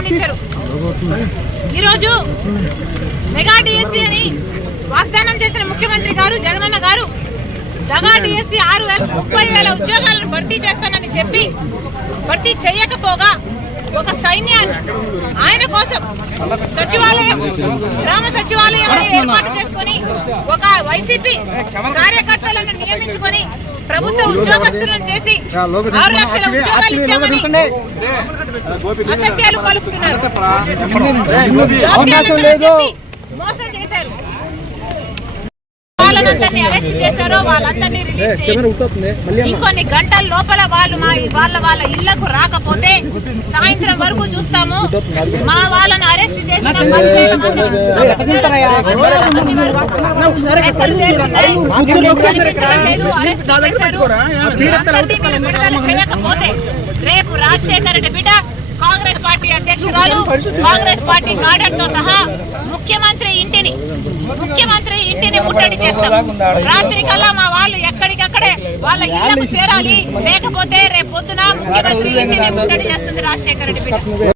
స్పందించరు. ఈరోజు mega DSC అని వాగ్దానం చేసిన ముఖ్యమంత్రి గారు జగనన్న గారు మెగా డిఎస్సీ 30,000 ఉద్యోగాలను భర్తీ చేస్తానని చెప్పి భర్తీ చేయకపోగా ఒక సైన్యాన్ని ఆయన కోసం సచివాలయం గ్రామ సచివాలయం ఏర్పాటు చేసుకుని ఒక వైసీపీ కార్యకర్తలను నియమించుకొని ప్రభుత్వ ఉద్యోగస్తులను చేసి 6 లక్షల ఉద్యోగాలు ఇచ్చామని అసత్యాలు పలుకుతున్నారు. మోసం చేశారు. వాళ్ళందరినీ అరెస్ట్ చేశారో వాళ్ళందరినీ రిలీజ్ చేయాలి. ఇంకొన్ని గంటల లోపల వాళ్ళు వాళ్ళ ఇళ్లకు రాకపోతే సాయంత్రం వరకు చూస్తాము. మా వాళ్ళని అరెస్ట్ చేసిన చేయకపోతే రేపు రాజశేఖర రెడ్డి బిడ్డ కాంగ్రెస్ పార్టీ అధ్యక్షురాలు కాంగ్రెస్ పార్టీ క్యాడర్ తో సహా ముఖ్యమంత్రి ఇంటిని ముట్టడి చేస్తాం. రాత్రి కల్లా మా వాళ్ళు ఎక్కడికక్కడే వాళ్ళ ఇళ్లకు చేరాలి. లేకపోతే రేపు పొద్దున ముఖ్యమంత్రి ఇంటిని ముట్టడి చేస్తుంది రాజశేఖర రెడ్డి బిడ్డ.